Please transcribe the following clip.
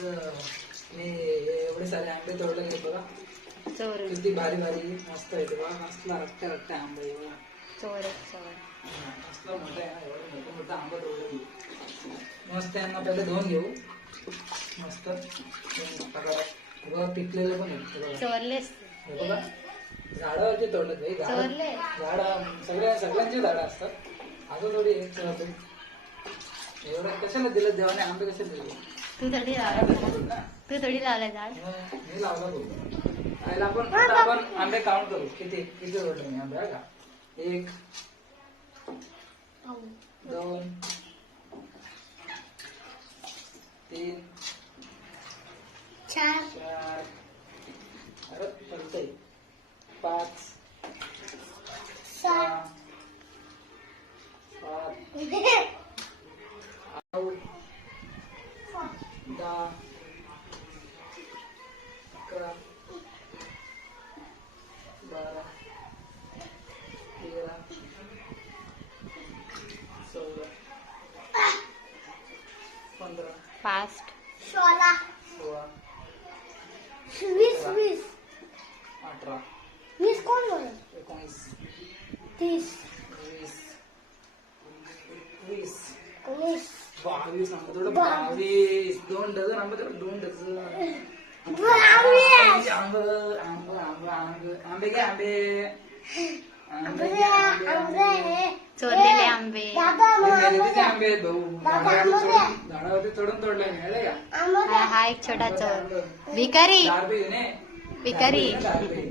अं, मी एवढे सारे आंबे तोडले गेले बघा. चोर किती भारी भारी मस्त आहे बघा. मस्त रट्ट्या रट्ट्या आंबे आहे बघा. हा, मस्त मोठं आहे एवढं मोठं मोठं आंबा तोडलं. मस्त यांना पहिले धुवून घेऊ. मस्त. बघा पिकलेले पण आहेत हे बघा. झाडावरचे तोडलेत भाई झाड. सगळ्या सगळ्यांची झाडं असतात. असं थोडी एक. एवढं कशाला दिलं देवाने आंबे कशाला दिले? तू थोडी लावला. तू थोडी लावला झाड मी लावला तो. आपण आपण आंबे काउंट करू. किती? किती तोडले मी आंबे का? एक दोन तीन चार. चार. अरे पडतंय. पाच सहा सात आठ. दहा अकरा बारा तेरा चौदा पंधरा फास्ट सोळा. वीस. वीस अठरा. वीस कोण बोलत एकोणीस. तीस. वीस. वीस. वीस. बावीस आंबे थोडं बावीस. दोन डझन आंबे थोडं दोन डझन आंब आंब आंब आंब आंबे आंबे आंबे घे आंबे आंबे आंबे चोरलेले आंबे दादा हे मग मेहनतीचे आंबे आहेत भाऊ बाबा, झाडावरती आंबे. चढून झाडावरती चढून तोडले मिळाले का आंबे हा हा एक छोटा चोर भिकारी दहा रुपये घेणे भिकारी रुपये.